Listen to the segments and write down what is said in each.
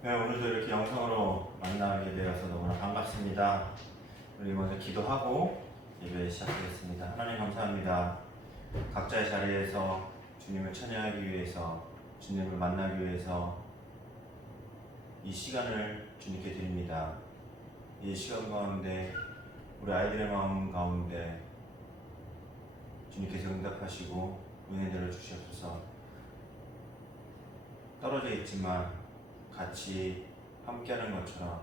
네, 오늘도 이렇게 영상으로 만나게 되어서 너무나 반갑습니다. 우리 먼저 기도하고 예배 시작하겠습니다. 하나님 감사합니다. 각자의 자리에서 주님을 찬양하기 위해서, 주님을 만나기 위해서 이 시간을 주님께 드립니다. 이 시간 가운데 우리 아이들의 마음 가운데 주님께서 응답하시고 은혜들을 주시옵소서. 떨어져 있지만 같이 함께하는 것처럼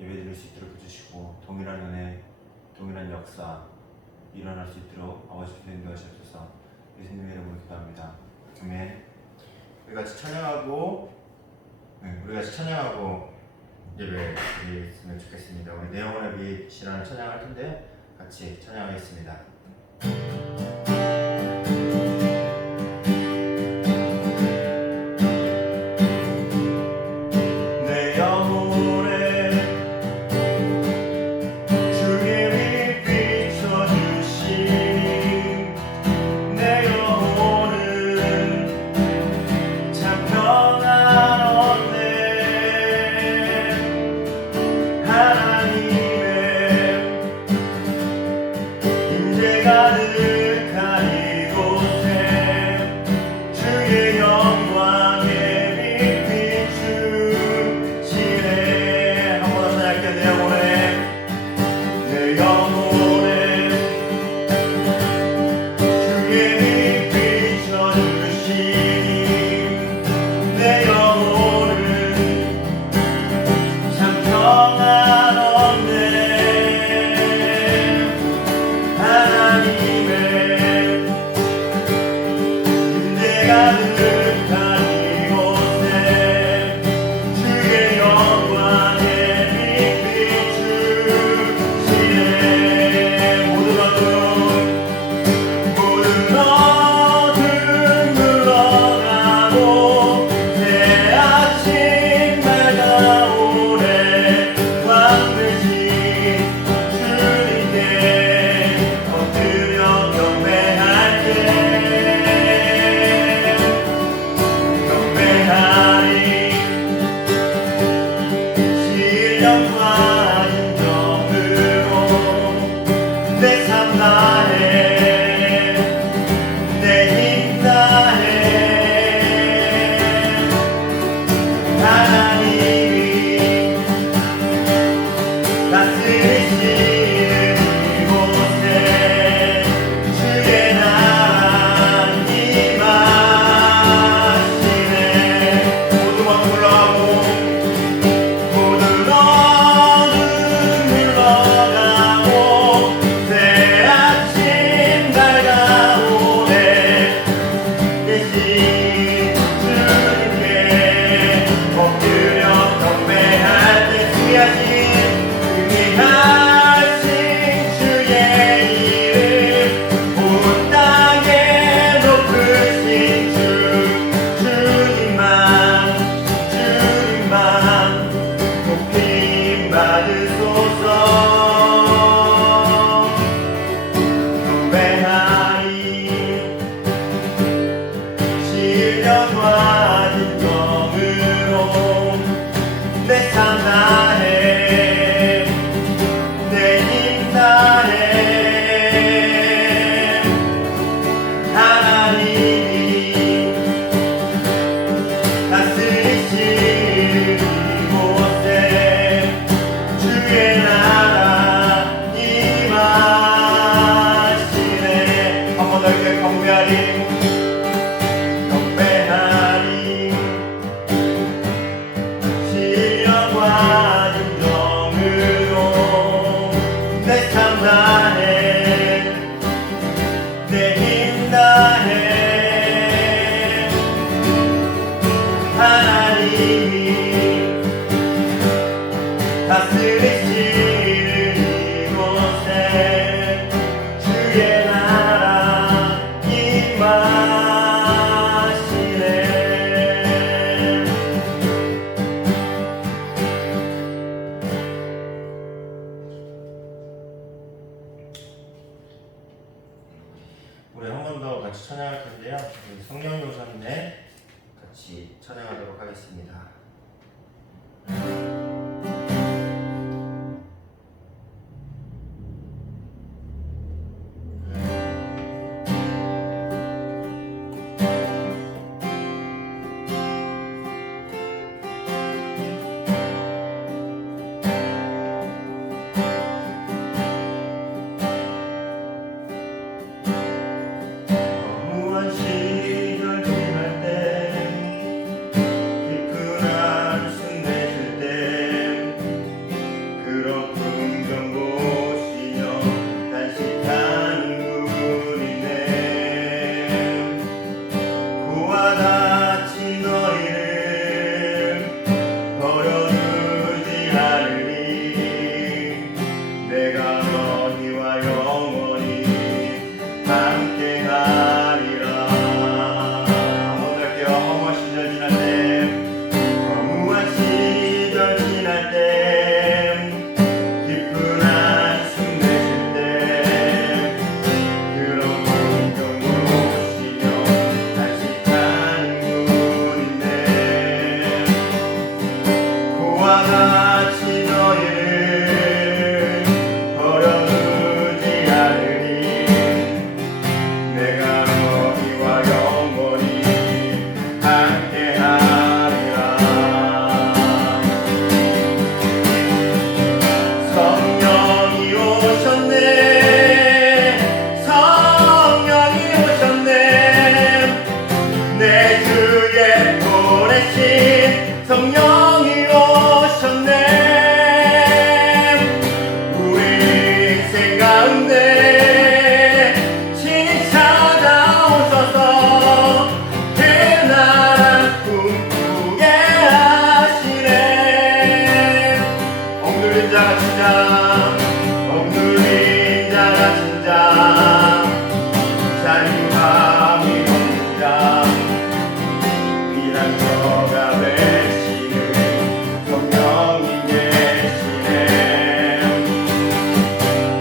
예배드릴 수 있도록 해주시고, 동일한 은혜, 동일한 역사 일어날 수 있도록 아버지께서 인도하시옵소서. 예수님의 이름으로 기도합니다. 아멘. 우리 같이 찬양하고 예배 드리겠으면 좋겠습니다. 우리 내 영혼의 빛이라는 찬양을 할 텐데 같이 찬양하겠습니다. 우리 한 번 더 같이 찬양할 텐데요. 성령이 오셨네 같이 찬양하도록 하겠습니다. 자, 억눌린 자 다친 자, 자유함이 없는 자, 피난처가 되시는 성령님 계시네.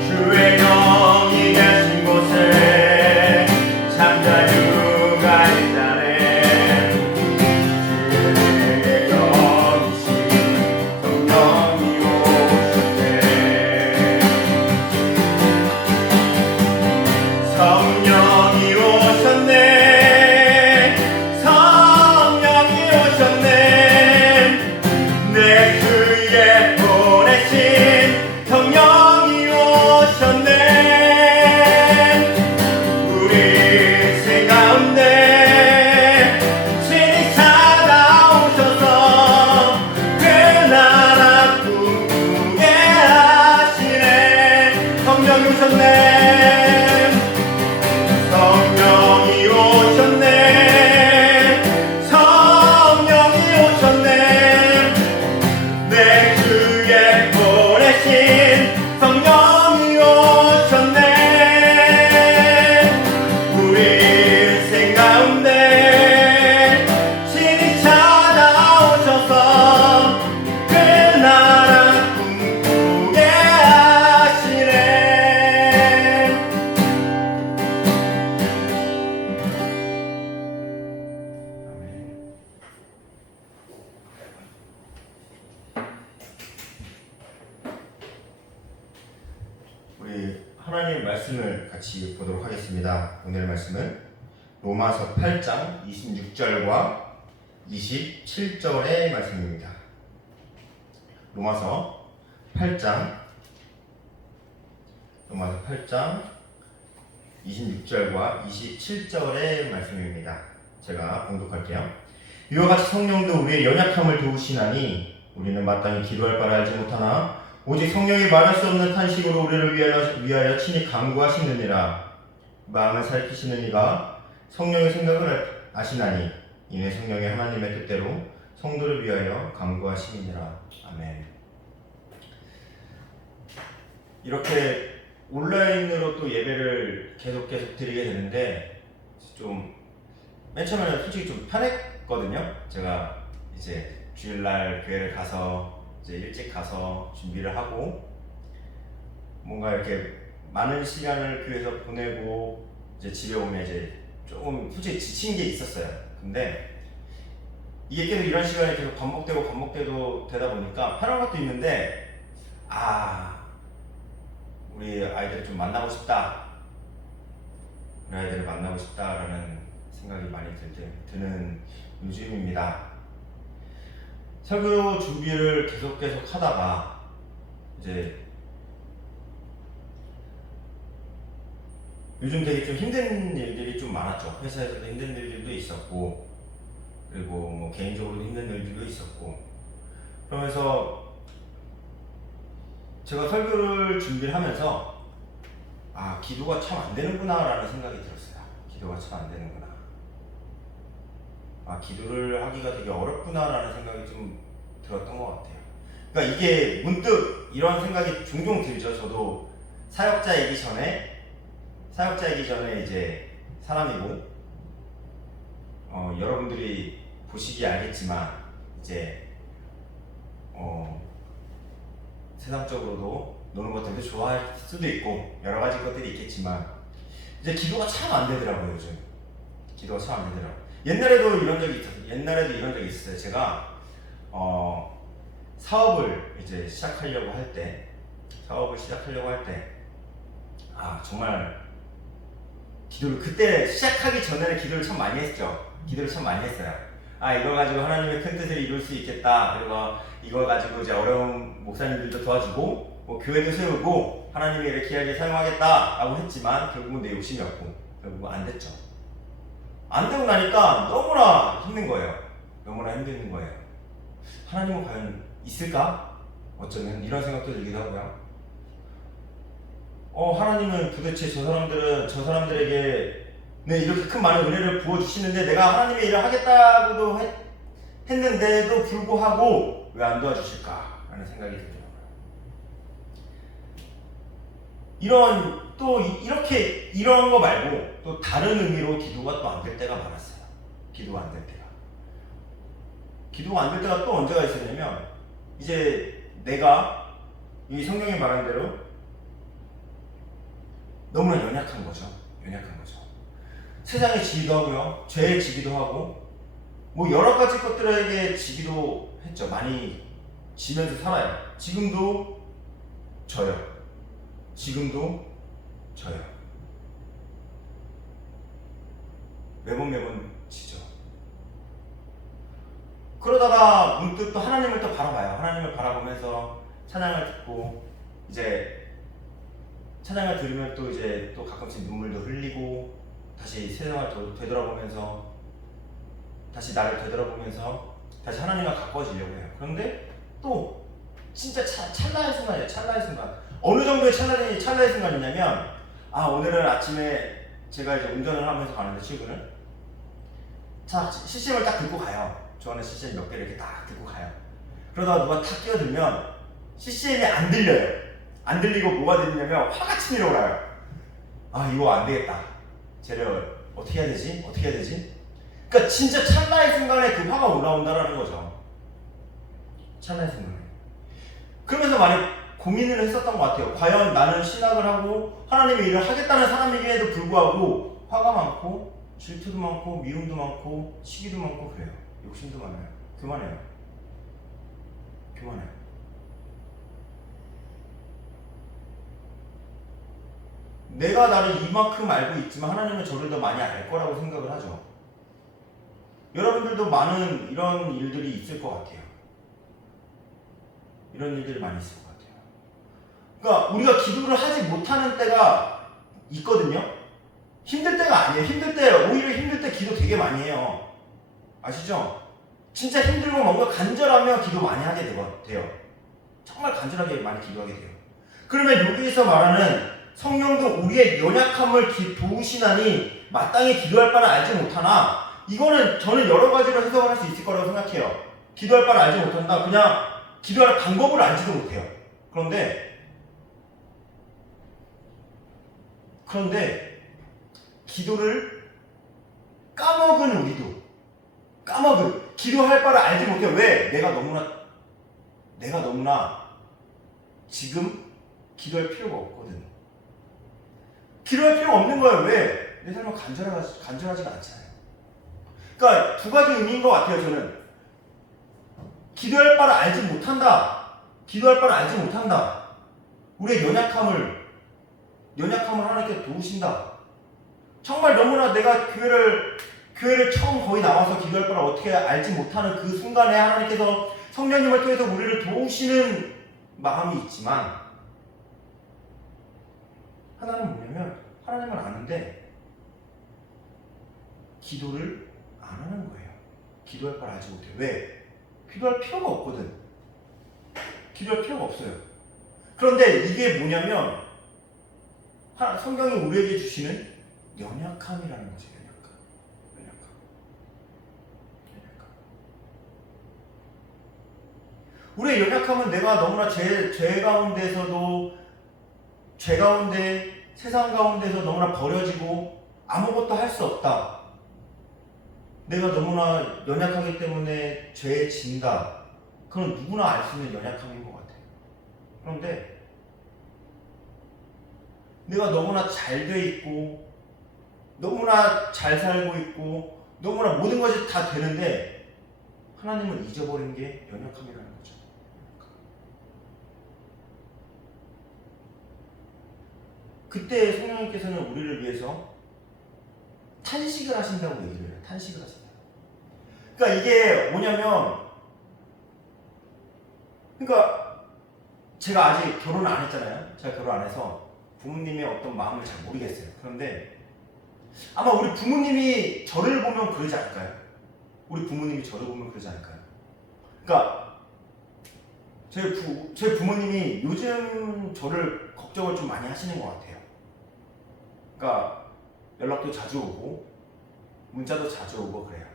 주의 영이 계신 곳에 참 자유가 있다네. 주의 영이신 성령이 오셨네. 성령이 오셨네. 성령이 오셨네. 내 주위에 보내신 성령이 오셨네. 우리 생 가운데 친히 찾아오셔서 그 나라 꿈꾸게 하시네. 성령이 오셨네. 성령이 오셨네. 성령이 오셨네. 내 주에 보내신 성령이 오셨네. 우리 인생 가운데 친히 찾아오셔서 그 나라 꿈꾸게 하시네. 우리 하나님 말씀을 같이 보도록 하겠습니다. 오늘 말씀은 로마서 8장 26절과 27절의 말씀입니다. 로마서 8장 26절과 27절의 말씀입니다. 제가 봉독할게요. 이와 같이 성령도 우리의 연약함을 도우시나니 우리는 마땅히 기도할 바를 알지 못하나 오직 성령이 말할 수 없는 탄식으로 우리를 위하여 친히 간구하시느니라. 마음을 살피시는 이가 성령의 생각을 아시나니 이는 성령이 하나님의 뜻대로 성도를 위하여 간구하시느니라. 아멘. 이렇게 온라인으로 또 예배를 계속 드리게 되는데 좀 맨 처음에는 솔직히 좀 편했거든요. 제가 이제 주일날 교회를 가서 이제 일찍 가서 준비를 하고 뭔가 이렇게 많은 시간을 교회에서 보내고 이제 집에 오면 이제 조금 솔직히 지친 게 있었어요. 근데 이게 계속 이런 시간이 계속 반복되고 되다 보니까 편한 것도 있는데 우리 아이들을 좀 만나고 싶다. 우리 아이들을 만나고 싶다라는 생각이 많이 드는 요즘입니다. 설교 준비를 계속 하다가 이제 요즘 되게 좀 힘든 일들이 좀 많았죠. 회사에서도 힘든 일들도 있었고 그리고 뭐 개인적으로도 힘든 일들도 있었고 그러면서 제가 설교를 준비를 하면서 기도가 참 안 되는구나 라는 생각이 들었어요. 기도가 참 안 되는구나. 기도를 하기가 되게 어렵구나 라는 생각이 좀 들었던 것 같아요. 그러니까 이게 문득 이런 생각이 종종 들죠. 저도 사역자이기 전에 이제 사람이고 여러분들이 보시기 알겠지만 이제 세상적으로도 노는 것들도 좋아할 수도 있고 여러 가지 것들이 있겠지만 이제 기도가 참 안 되더라고요. 요즘 기도가 참 안 되더라고요. 옛날에도 이런 적이 있었어요. 제가 사업을 이제 시작하려고 할 때 정말 기도를 그때 시작하기 전에는 기도를 참 많이 했죠. 기도를 참 많이 했어요. 이걸 가지고 하나님의 큰 뜻을 이룰 수 있겠다. 그리고 이걸 가지고 이제 어려운 목사님들도 도와주고 뭐 교회도 세우고 하나님이 이렇게 귀하게 사용하겠다라고 했지만 결국은 내 욕심이 없고 결국은 안 됐죠. 안 되고 나니까 너무나 힘든 거예요. 하나님은 과연 있을까? 어쩌면 이런 생각도 들기도 하고요. 하나님은 도대체 저 사람들에게 이렇게 큰 많은 은혜를 부어주시는데 내가 하나님의 일을 하겠다고도 했는데도 불구하고 왜 안 도와주실까? 라는 생각이 들더라고요. 이렇게 이런 거 말고 또 다른 의미로 기도가 또 안 될 때가 많았어요. 기도가 안 될 때가. 기도가 안 될 때가 또 언제가 있었냐면 이제 내가 이 성경에 말한 대로 너무나 연약한 거죠. 연약한 거죠. 세상에 지기도 하고요. 죄에 지기도 하고 뭐 여러 가지 것들에게 지기도 했죠. 많이 지면서 살아요. 지금도 져요. 지금도 져요. 매번 지죠. 그러다가 문득 또 하나님을 또 바라봐요. 하나님을 바라보면서 찬양을 듣고 이제 찬양을 들으면 또 이제 또 가끔씩 눈물도 흘리고 다시 세상을 되돌아보면서 다시 나를 되돌아보면서 다시 하나님과 가까워지려고 해요. 그런데 또 진짜 찰나의 순간이에요. 찰나의 순간. 어느 정도의 찰나의 순간이냐면 오늘은 아침에 제가 이제 운전을 하면서 가는데 출근을 CCM을 딱 듣고 가요. 좋아하는 CCM 몇 개를 이렇게 딱 듣고 가요. 그러다가 누가 탁 끼어들면 CCM이 안 들려요. 안 들리고 뭐가 들리냐면 화가 치밀어 올라요. 이거 안 되겠다. 쟤를 어떻게 해야 되지? 그러니까 진짜 찰나의 순간에 그 화가 올라온다라는 거죠. 찰나의 순간에. 그러면서 많이 고민을 했었던 것 같아요. 과연 나는 신학을 하고 하나님의 일을 하겠다는 사람에게도 불구하고 화가 많고 질투도 많고 미움도 많고 시기도 많고 그래요. 욕심도 많아요. 그만해요. 내가 나를 이만큼 알고 있지만 하나님은 저를 더 많이 알 거라고 생각을 하죠. 여러분들도 많은 이런 일들이 있을 것 같아요. 이런 일들이 많이 있을 것 같아요. 그러니까 우리가 기도를 하지 못하는 때가 있거든요. 힘들 때가 아니에요. 오히려 힘들 때 기도 되게 많이 해요. 아시죠? 진짜 힘들고 뭔가 간절하면 기도 많이 하게 돼요. 정말 간절하게 많이 기도하게 돼요. 그러면 여기서 말하는 성령도 우리의 연약함을 도우시나니 마땅히 기도할 바는 알지 못하나, 이거는 저는 여러 가지로 해석을 할 수 있을 거라고 생각해요. 기도할 바를 알지 못한다. 그냥 기도할 방법을 알지도 못해요. 그런데 기도를 까먹은 우리도 기도할 바를 알지 못해요. 왜? 내가 너무나 지금 기도할 필요가 없거든. 기도할 필요가 없는 거예요. 왜? 내 삶은 간절하지가 않잖아요. 그러니까 두 가지 의미인 것 같아요. 저는 기도할 바를 알지 못한다. 우리의 연약함을 하나님께 도우신다. 정말 너무나 내가 교회를 처음 거의 나와서 기도할 바를 어떻게 알지 못하는 그 순간에 하나님께서 성령님을 통해서 우리를 도우시는 마음이 있지만, 하나는 뭐냐면 하나님을 아는데 기도를 안 하는 거예요. 기도할 바를 알지 못해요. 왜? 기도할 필요가 없거든. 기도할 필요가 없어요. 그런데 이게 뭐냐면 성경이 우리에게 주시는 연약함이라는 거죠. 연약함. 우리의 연약함은 내가 너무나 죄 가운데 세상 가운데서 너무나 버려지고 아무것도 할 수 없다. 내가 너무나 연약하기 때문에 죄에 진다. 그건 누구나 알 수 있는 연약함인 것 같아요. 그런데 내가 너무나 잘 돼 있고 너무나 잘 살고 있고 너무나 모든 것이 다 되는데 하나님을 잊어버린 게 연약함이라는 거죠. 그때 성령님께서는 우리를 위해서 탄식을 하신다고 얘기를 해요. 탄식을 하신다. 그러니까 이게 뭐냐면, 그러니까 제가 아직 결혼 안 했잖아요. 제가 결혼 안 해서 부모님의 어떤 마음을 잘 모르겠어요. 그런데 아마 우리 부모님이 저를 보면 그러지 않을까요? 그러니까 제 부모님이 요즘 저를 걱정을 좀 많이 하시는 것 같아요. 그러니까 연락도 자주 오고 문자도 자주 오고 그래요.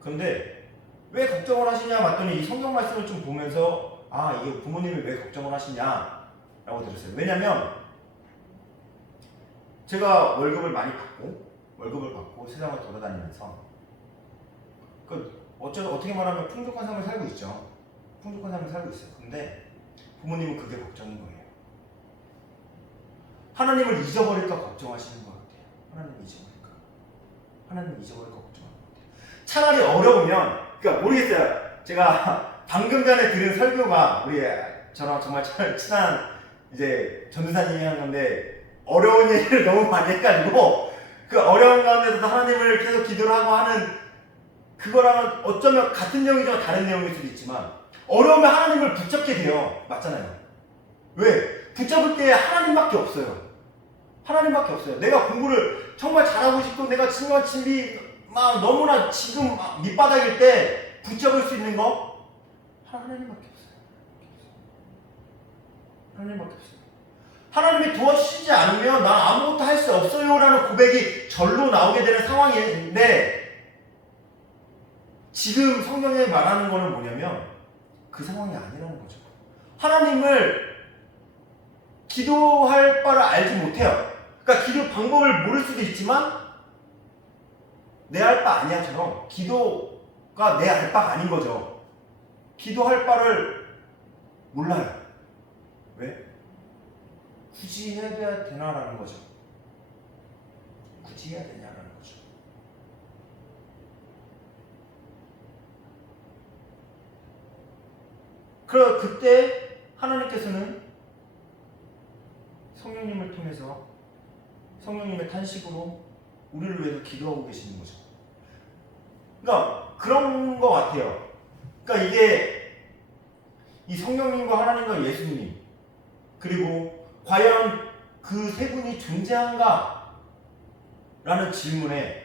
그런데 왜 걱정을 하시냐 봤더니 이 성경 말씀을 좀 보면서 이게 부모님이 왜 걱정을 하시냐라고 들었어요. 왜냐면 제가 월급을 받고 세상을 돌아다니면서 어떻게 말하면 풍족한 삶을 살고 있죠. 풍족한 삶을 살고 있어요. 근데 부모님은 그게 걱정인 거예요. 하나님을 잊어버릴까 걱정하시는 것 같아요. 하나님을 잊어버릴까 걱정하는 것 같아요. 차라리 어려우면, 그러니까 모르겠어요. 제가 방금 전에 들은 설교가 우리 저랑 정말 친한 이제 전도사님이 한 건데, 어려운 얘기를 너무 많이 해가지고 그 어려운 가운데서도 하나님을 계속 기도를 하고 하는 그거랑은 어쩌면 같은 내용이지만 다른 내용일 수도 있지만, 어려우면 하나님을 붙잡게 돼요. 맞잖아요. 왜? 붙잡을 때 하나님밖에 없어요. 내가 공부를 정말 잘하고 싶고 내가 진로와 진비 막 너무나 지금 밑바닥일 때 붙잡을 수 있는 거 하나님밖에 없어요. 하나님이 도와주시지 않으면 난 아무것도 할 수 없어요 라는 고백이 절로 나오게 되는 상황인데, 지금 성경에 말하는 거는 뭐냐면 그 상황이 아니라는 거죠. 하나님을 기도할 바를 알지 못해요. 그러니까 기도 방법을 모를 수도 있지만 내 알 바 아니야처럼 기도가 내 알 바가 아닌 거죠. 기도할 바를 몰라요. 왜? 굳이 해야 되나라는 거죠. 굳이 해야 되냐라는 거죠. 그때 하나님께서는 성령님을 통해서 성령님의 탄식으로 우리를 위해서 기도하고 계시는 거죠. 그러니까 그런 것 같아요. 그러니까 이게 이 성령님과 하나님과 예수님, 그리고 과연 그 세 분이 존재한가? 라는 질문에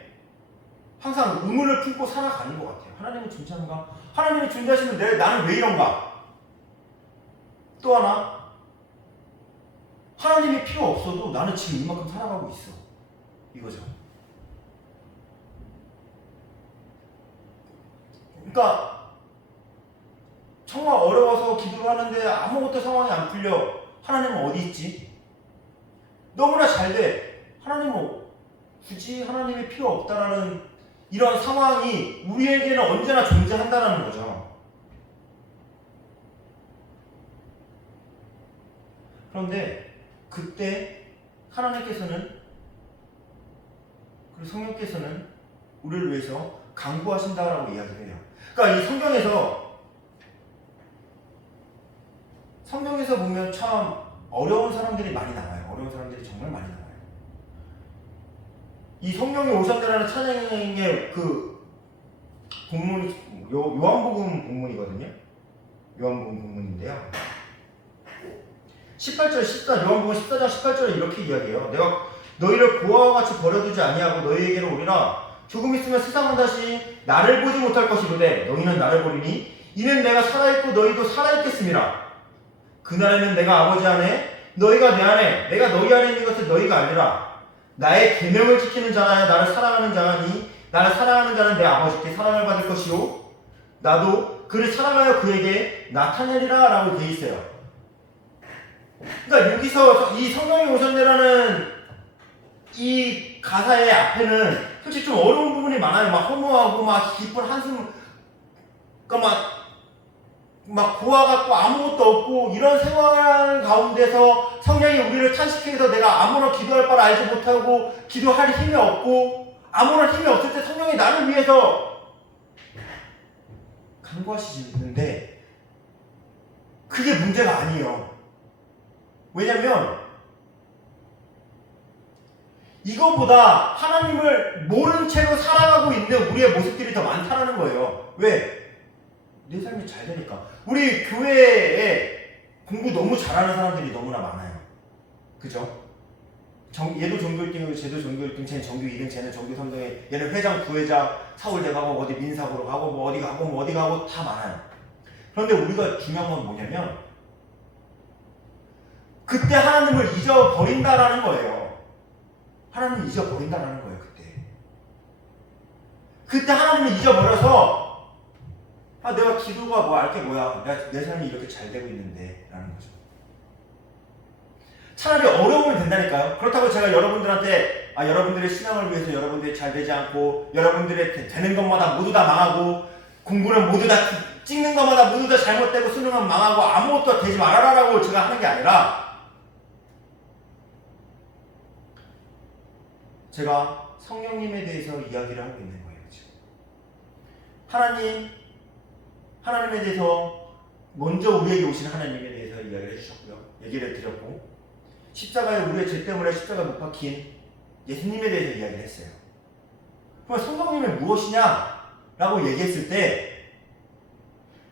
항상 의문을 품고 살아가는 것 같아요. 하나님은 존재한가? 하나님이 존재하시면 나는 왜 이런가? 또 하나, 하나님이 필요 없어도 나는 지금 이만큼 살아가고 있어. 이거죠. 그러니까 정말 어려워서 기도를 하는데 아무것도 상황이 안 풀려. 하나님은 어디 있지? 너무나 잘 돼. 하나님은 굳이 하나님이 필요 없다라는 이런 상황이 우리에게는 언제나 존재한다는 거죠. 그런데 그때 하나님께서는, 그리고 성령께서는 우리를 위해서 간구하신다라고 이야기를 해요. 그러니까 이 성경에서 보면 참 어려운 사람들이 많이 나와요. 어려운 사람들이 정말 많이 나와요. 이 성령이 오셨다라는 찬양의 그 본문이 요한복음 본문이거든요. 요한복음 본문인데요. 18절, 요한복음 14장 18절에 이렇게 이야기해요. 내가 너희를 고아와 같이 버려두지 아니하고 너희에게로 오리라. 조금 있으면 세상은 다시 나를 보지 못할 것이로되 너희는 나를 보리니 이는 내가 살아있고 너희도 살아있겠습니다. 그날에는 내가 아버지 안에 너희가 내 안에 내가 너희 안에 있는 것을 너희가 알리라. 나의 계명을 지키는 자나 나를 사랑하는 자니 나를 사랑하는 자는 내 아버지께 사랑을 받을 것이요 나도 그를 사랑하여 그에게 나타내리라 라고 되어 있어요. 그러니까 여기서 이 성령이 오셨네라는 이 가사의 앞에는 솔직히 좀 어려운 부분이 많아요. 막 허무하고 막 깊은 한숨, 그러니까 막 고아 같고 아무것도 없고 이런 생활 가운데서 성령이 우리를 탄식해서 내가 아무런 기도할 바를 알지 못하고 기도할 힘이 없고 아무런 힘이 없을 때 성령이 나를 위해서 간구하시는데 그게 문제가 아니에요. 왜냐면 이거보다 하나님을 모른 채로 살아가고 있는 우리의 모습들이 더 많다는 거예요. 왜? 내 삶이 잘 되니까. 우리 교회에 공부 너무 잘하는 사람들이 너무나 많아요. 그죠? 얘도 전교 1등이고 쟤도 전교 1등, 쟤는 전교 2등, 쟤는 전교 3등에 얘는 회장, 부회장, 서울대 가고 어디 민사고로 가고 뭐 어디 가고 다 많아요. 그런데 우리가 중요한 건 뭐냐면 그때 하나님을 잊어버린다라는 거예요. 하나님을 잊어버린다라는 거예요. 그때 하나님을 잊어버려서 내가 기도가 알 게 뭐야. 내 삶이 이렇게 잘 되고 있는데 라는 거죠. 차라리 어려우면 된다니까요. 그렇다고 제가 여러분들한테 여러분들의 신앙을 위해서 여러분들이 잘 되지 않고 여러분들의 되는 것마다 모두 다 망하고 공부는 모두 다 찍는 것마다 모두 다 잘못되고 수능은 망하고 아무것도 되지 말아라라고 제가 하는 게 아니라 제가 성령님에 대해서 이야기를 하고 있는 거예요. 지금. 하나님에 대해서 먼저 우리에게 오신 하나님에 대해서 이야기를 해주셨고요. 얘기를 드렸고 십자가에 우리의 죄 때문에 십자가에 못 박힌 예수님에 대해서 이야기를 했어요. 그럼 성령님은 무엇이냐? 라고 얘기했을 때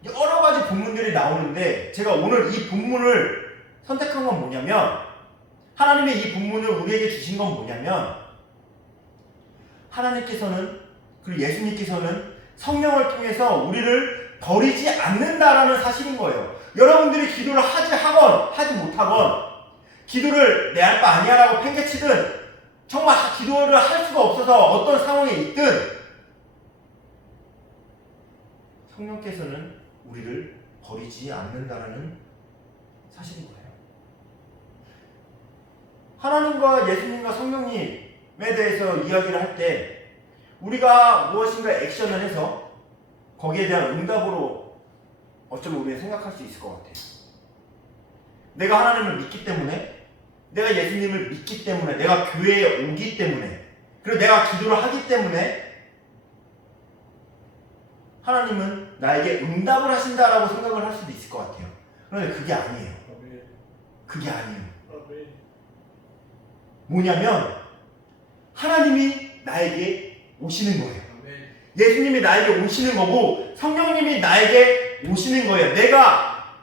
여러 가지 본문들이 나오는데 제가 오늘 이 본문을 선택한 건 뭐냐면 하나님의 이 본문을 우리에게 주신 건 뭐냐면 하나님께서는 그리고 예수님께서는 성령을 통해서 우리를 버리지 않는다라는 사실인 거예요. 여러분들이 기도를 하건 하지 못하건 기도를 내 할 바 아니야 라고 팽개치든 정말 기도를 할 수가 없어서 어떤 상황에 있든 성령께서는 우리를 버리지 않는다라는 사실인 거예요. 하나님과 예수님과 성령님에 대해서 이야기를 할 때 우리가 무엇인가 액션을 해서 거기에 대한 응답으로 어쩌면 우리는 생각할 수 있을 것 같아요. 내가 하나님을 믿기 때문에 내가 예수님을 믿기 때문에 내가 교회에 오기 때문에 그리고 내가 기도를 하기 때문에 하나님은 나에게 응답을 하신다라고 생각을 할 수도 있을 것 같아요. 그런데 그게 아니에요. 그게 아니에요. 뭐냐면 하나님이 나에게 오시는 거예요. 예수님이 나에게 오시는 거고 성령님이 나에게 오시는 거예요. 내가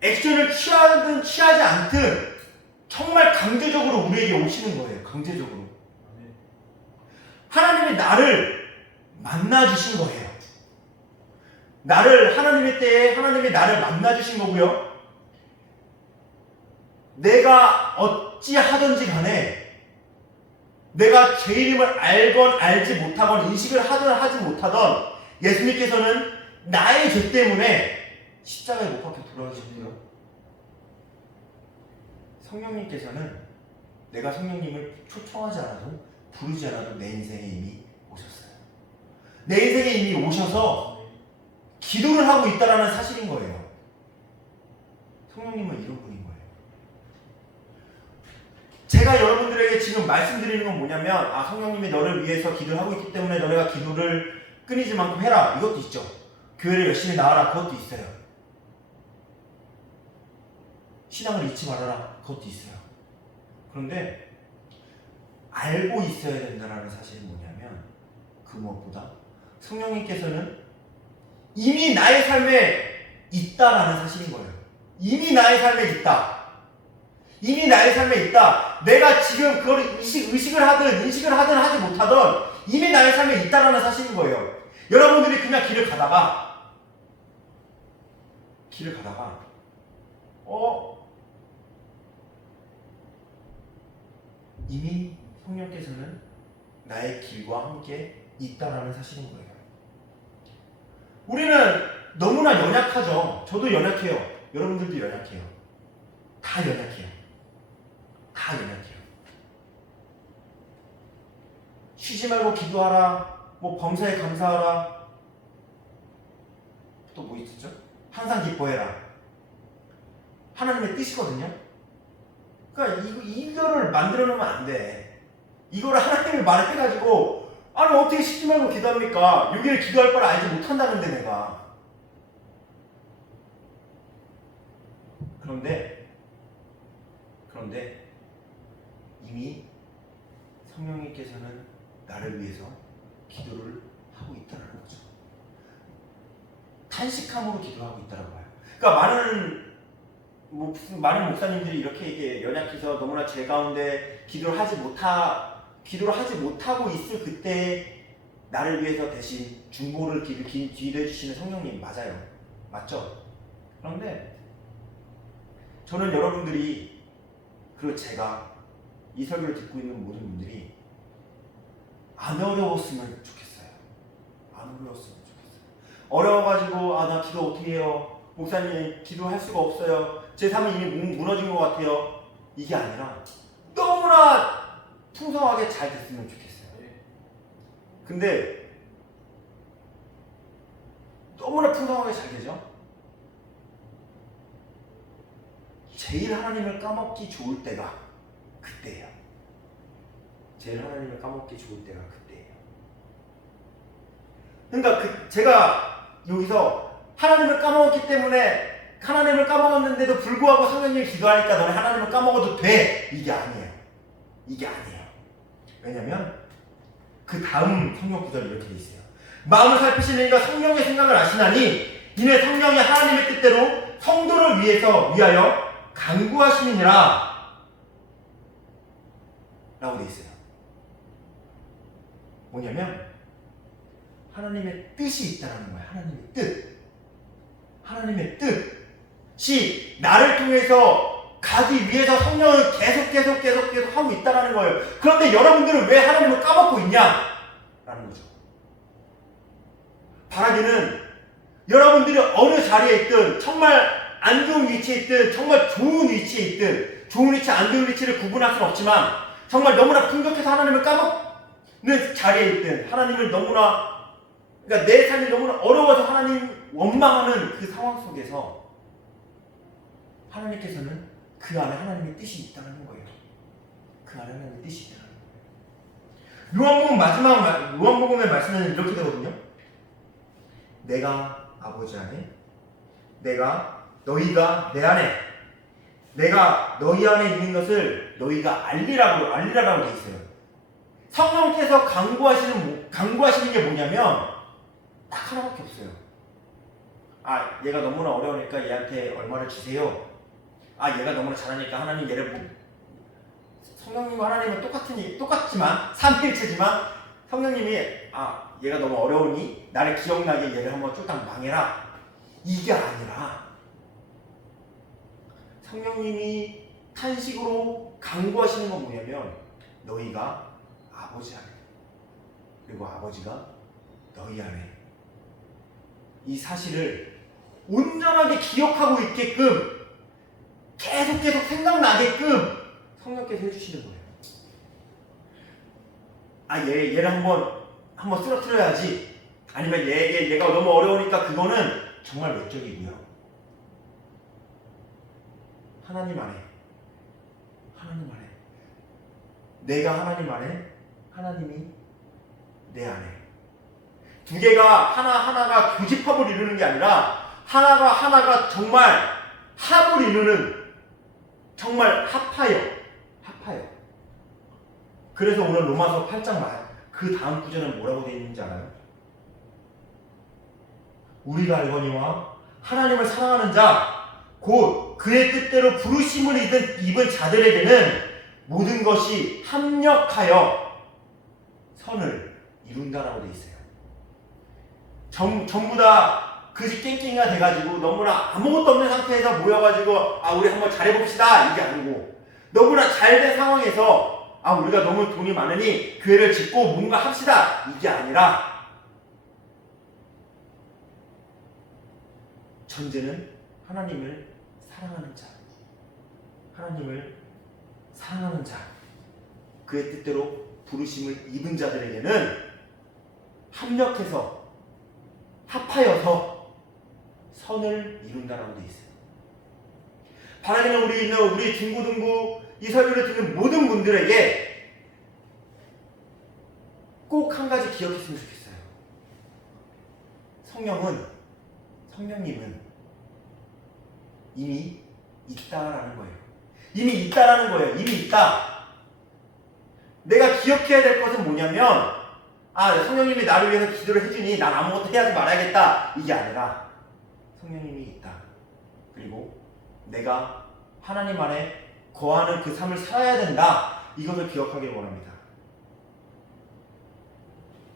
액션을 취하든 취하지 않든 정말 강제적으로 우리에게 오시는 거예요. 강제적으로. 하나님이 나를 만나주신 거예요. 하나님의 때에 하나님이 나를 만나주신 거고요. 내가 어찌하든지 간에 내가 제 이름을 알건 알지 못하건 인식을 하든 하지 못하던 예수님께서는 나의 죄 때문에 십자가에 못 박혀 돌아가셨고요. 성령님께서는 내가 성령님을 초청하지 않아도 부르지 않아도 내 인생에 이미 오셨어요. 내 인생에 이미 오셔서 기도를 하고 있다는 사실인 거예요. 성령님은 이런 분인 거예요. 제가 여러분들에게 지금 말씀드리는 건 뭐냐면 성령님이 너를 위해서 기도를 하고 있기 때문에 너네가 기도를 끊이지 않고 해라. 이것도 있죠. 교회를 열심히 나와라. 그것도 있어요. 신앙을 잊지 말아라. 그것도 있어요. 그런데 알고 있어야 된다는 사실은 뭐냐면 그 무엇보다 성령님께서는 이미 나의 삶에 있다라는 사실인 거예요. 이미 나의 삶에 있다. 이미 나의 삶에 있다. 내가 지금 그걸 의식을 하든 인식을 하든 하지 못하든 이미 나의 삶에 있다라는 사실인 거예요. 여러분들이 그냥 길을 가다가 이미 성령께서는 나의 길과 함께 있다라는 사실인 거예요. 우리는 너무나 연약하죠. 저도 연약해요. 여러분들도 연약해요. 다 연약해요. 쉬지 말고 기도하라. 범사에 감사하라. 또 뭐 있었죠? 항상 기뻐해라. 하나님의 뜻이거든요. 그러니까 이거를 만들어 놓으면 안 돼. 이거를 하나님이 말해가지고 어떻게 쉬지 말고 기도합니까? 여기를 기도할 걸 알지 못한다는데 내가. 그런데 이미 성령님께서는 나를 위해서 기도를 하고 있다는 거죠. 탄식함으로 기도하고 있다라고 봐요. 그러니까 많은 목사님들이 이렇게 연약해서 너무나 죄 가운데 기도를 하지 못하고 있을 그때 나를 위해서 대신 중보를 기도해 주시는 성령님 맞아요. 맞죠? 그런데 저는 여러분들이 그리고 제가 이 설교를 듣고 있는 모든 분들이 안 어려웠으면 좋겠어요. 어려워가지고 나 기도 어떻게 해요? 목사님 기도할 수가 없어요. 제 삶은 이미 무너진 것 같아요. 이게 아니라 너무나 풍성하게 잘 됐으면 좋겠어요. 근데 너무나 풍성하게 잘 되죠? 제일 하나님을 까먹기 좋을 때가 그때예요. 제일 하나님을 까먹기 좋을 때가 그때예요. 그러니까 제가 여기서 하나님을 까먹었기 때문에 하나님을 까먹었는데도 불구하고 성령님이 기도하니까 너네 하나님을 까먹어도 돼. 이게 아니에요. 이게 아니에요. 왜냐면 그 다음 성경 구절이 이렇게 돼 있어요. 마음을 살피시는 이가 성령의 생각을 아시나니 이는 성령이 하나님의 뜻대로 성도를 위하여 간구하시느니라 라고 돼 있어요. 뭐냐면 하나님의 뜻이 있다는 거예요. 하나님의 뜻. 하나님의 뜻이 나를 통해서 가기 위해서 성령을 계속 하고 있다는 거예요. 그런데 여러분들은 왜 하나님을 까먹고 있냐? 라는 거죠. 바라기는 여러분들이 어느 자리에 있든 정말 안 좋은 위치에 있든 정말 좋은 위치에 있든 좋은 위치 안 좋은 위치를 구분할 수는 없지만 정말 너무나 풍족해서 하나님을 까먹는 자리에 있든 하나님을 너무나 그러니까 내 삶이 너무나 어려워서 하나님 원망하는 그 상황 속에서 하나님께서는 그 안에 하나님의 뜻이 있다는 거예요. 그 안에 하나님의 뜻이 있다는 거예요. 요한복음의 말씀은 이렇게 되거든요. 내가 아버지 안에, 너희가 내 안에, 내가 너희 안에 있는 것을 너희가 알리라라고 되어 있어요. 성령께서 강구하시는 게 뭐냐면 딱 하나밖에 없어요. 얘가 너무나 어려우니까 얘한테 얼마를 주세요. 얘가 너무나 잘하니까 하나님 얘를 성령님과 하나님은 똑같지만 삼위일체지만 성령님이 얘가 너무 어려우니 나를 기억나게 얘를 한번 쫄딱 망해라. 이게 아니라 성령님이 탄식으로 강구하시는 건 뭐냐면 너희가 아버지 안에 그리고 아버지가 너희 안에 이 사실을 온전하게 기억하고 있게끔 계속 생각나게끔 성령께서 해주시는 거예요. 얘를 한번 쓰러뜨려야지. 아니면 얘가 너무 어려우니까 그거는 정말 외적이고요. 하나님 안에 내가 하나님 안에 하나님이 내 안에 두 개가 하나가 교집합을 이루는 게 아니라 하나가 정말 합을 이루는 정말 합하여. 그래서 오늘 로마서 8장 그 다음 구절은 뭐라고 되어 있는지 알아요? 우리가 알거니와 하나님을 사랑하는 자 곧 그의 뜻대로 부르심을 입은 자들에게는 모든 것이 합력하여 선을 이룬다라고 되어 있어요. 전부 다 그지 깽깽이가 돼가지고 너무나 아무것도 없는 상태에서 모여가지고 우리 한번 잘해봅시다 이게 아니고 너무나 잘된 상황에서 우리가 너무 돈이 많으니 교회를 짓고 뭔가 합시다 이게 아니라 전제는 하나님을 사랑하는 자 그의 뜻대로 부르심을 입은 자들에게는 합하여서 선을 이룬다라고 되어 있어요. 바라기는 우리 중고등부 이 설교를 듣는 모든 분들에게 꼭 한 가지 기억했으면 좋겠어요. 성령님은 이미 있다라는 거예요. 이미 있다. 내가 기억해야 될 것은 뭐냐면 성령님이 나를 위해서 기도를 해주니 난 아무것도 해야지 말아야겠다 이게 아니라 성령님이 있다. 그리고 내가 하나님 안에 거하는 그 삶을 살아야 된다. 이것을 기억하길 원합니다.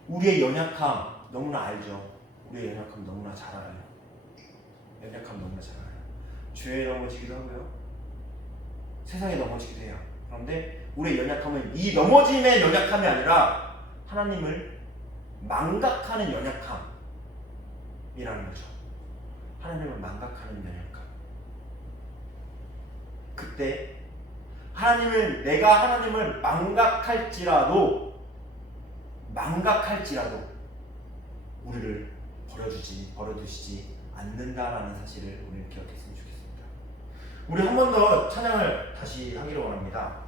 우리의 연약함 너무나 알죠. 우리의 연약함 너무나 잘 알아요. 죄에 넘어지기도 하고요. 세상에 넘어지기도 해요. 그런데 우리의 연약함은 이 넘어짐의 연약함이 아니라 하나님을 망각하는 연약함이라는 거죠. 하나님을 망각하는 연약함. 그때 내가 하나님을 망각할지라도 우리를 버려두시지 않는다라는 사실을 우리는 기억했으면 좋겠습니다. 우리 한 번 더 찬양을 다시 하기를 원합니다.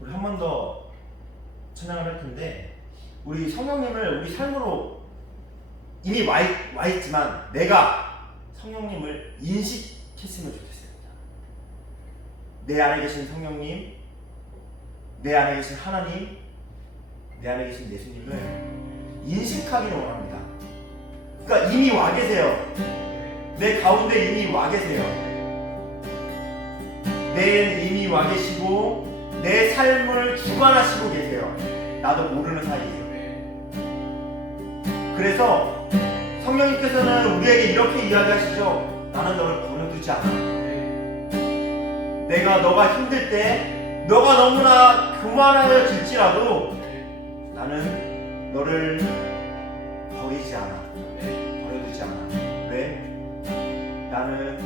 우리 한 번 더 찬양을 할 텐데, 우리 성령님을 우리 삶으로 이미 와 있지만 내가 성령님을 인식했으면 좋겠습니다. 내 안에 계신 성령님, 내 안에 계신 하나님, 내 안에 계신 예수님을 인식하기를 원합니다. 그러니까 이미 와 계세요. 내 가운데 이미 와 계세요. 내 이미 와 계시고 내 삶을 주관하시고 계세요. 나도 모르는 사이에. 그래서 성령님께서는 우리에게 이렇게 이야기하시죠. 나는 너를 버려두지 않아. 너가 힘들 때, 너가 너무나 교만하여질지라도 나는 너를 버리지 않아. 버려두지 않아. 왜? 나는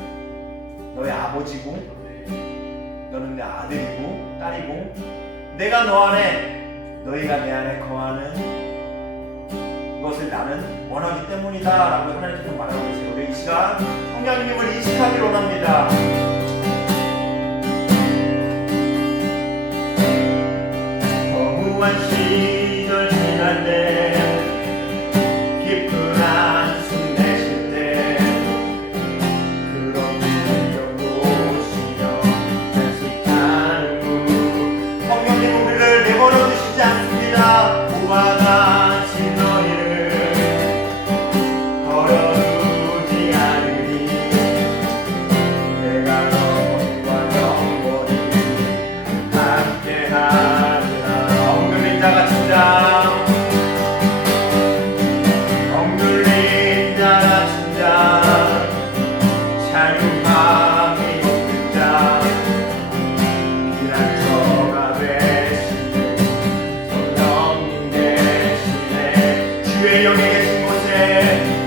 너의 아버지고, 너는 내 아들이고 딸이고, 내가 너 안에, 너희가 내 안에 거하는 그것을 나는 원하기 때문이다 라고 하나님께서 말하고 계세요. 우리 이 시간 성령님을 인식하기를 원합니다. 허무한 시절 지날 때, 깊은 한숨 내쉴 때, 그런 분경 보시며 간직하는 분, 성령님 우리를 내버려 두시지 않습니다. 우와 같이 너희를 버려두지 않으리. 내가 너희와 영원히 함께하리라. 억눌린 자가 진자, 억눌린 자가 진자, 자유함이 없는 자, 피난처가 되시는 성령님 되시네. 주의 영이 계신 곳에,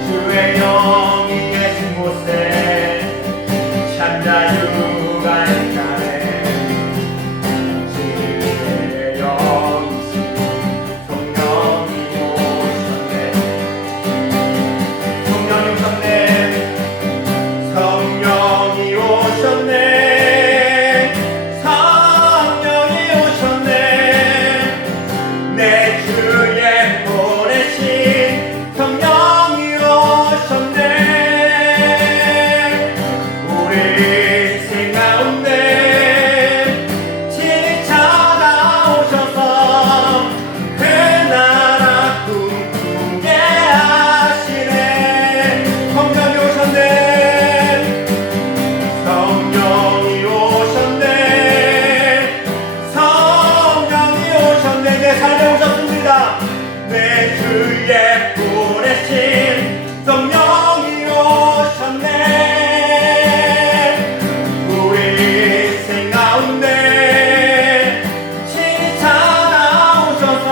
주의 영이 계신 곳에 참 자유가 있다네. 주의 영이신 성령이 오셨네. 성령이 오셨네. 성령이 오셨네. 성령이 오셨네. 내 주에 보내신 성령이 오셨네. 우리 인생 가운데 친히 찾아오셔서 그 나라 꿈꾸게 하시네. 성령이 오셨네. 성령이 오셨네. 성령이 오셨네. 내 삶에 오셨습니다. 내 주에 보내신 성령이 오셨네. 우리 인생 가운데 친히 찾아오셔서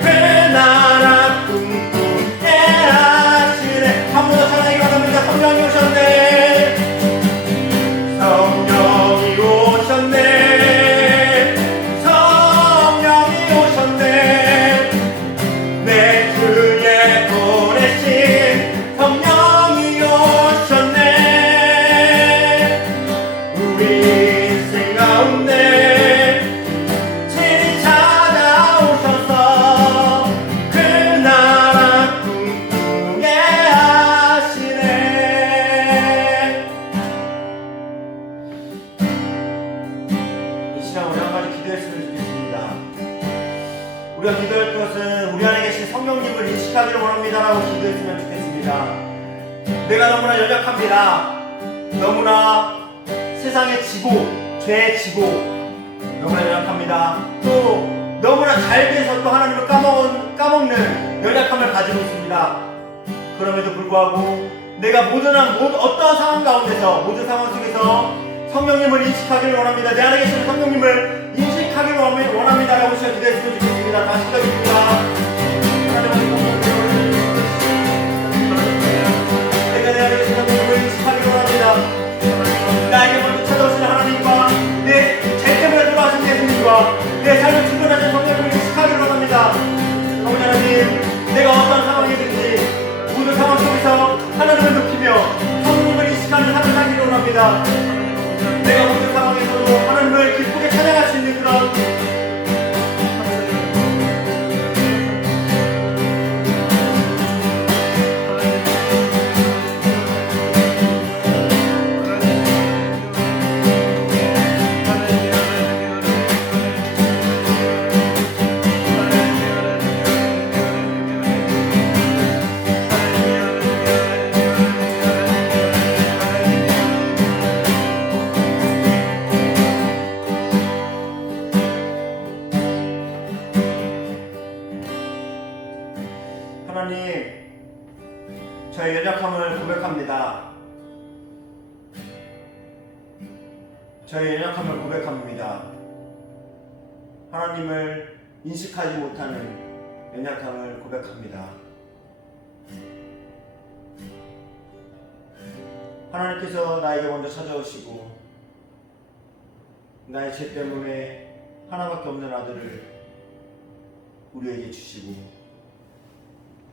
그 나라 꿈꾸게 하시네. 한 번 더 찬양이 원합니다. 성령이 오셨네. 성령이 오셨네. 성령이 오셨네. 내 주에 보내신 성령이 오셨네. 우리 인생 가운데 친히 찾아오셔서 그 나라 꿈꾸게 하시네. 이 시간 우리 한 가지 기도했으면 좋겠습니다. 우리가 기도할 것은 우리 안에 계신 성령님을 인식하기를 원합니다라고 기도했으면 좋겠습니다. 내가 너무나 연약합니다. 너무나 세상의 지고, 죄의 지고, 너무나 연약합니다. 또 너무나 잘 돼서 또 하나님을 까먹는 연약함을 가지고 있습니다. 그럼에도 불구하고 내가 어떠한 상황 가운데서, 모든 상황 속에서 성령님을 인식하기를 원합니다. 내 안에 계시는 성령님을 인식하기를 원합니다라고 시작 기도했으면 좋겠습니다. 하나님, 저의 연약함을 고백합니다. 저의 연약함을 고백합니다. 하나님을 인식하지 못하는 연약함을 고백합니다. 하나님께서 나에게 먼저 찾아오시고 나의 죄 때문에 하나밖에 없는 아들을 우리에게 주시고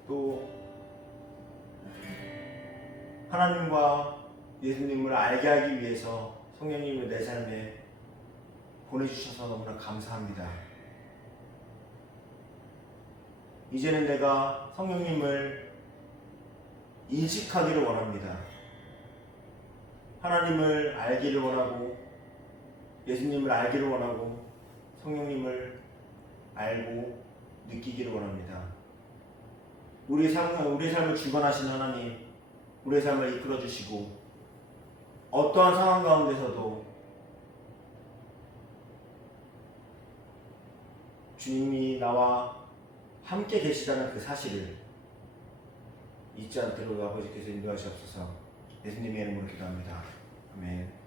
또 하나님과 예수님을 알게 하기 위해서 성령님을 내 삶에 보내주셔서 너무나 감사합니다. 이제는 내가 성령님을 인식하기를 원합니다. 하나님을 알기를 원하고 예수님을 알기를 원하고 성령님을 알고 느끼기를 원합니다. 우리 삶을 주관하신 하나님, 우리의 삶을 이끌어 주시고 어떠한 상황 가운데서도 주님이 나와 함께 계시다는 그 사실을 잊지 않도록 아버지께서 인도하시옵소서. 예수님의 이름으로 기도합니다. 아멘.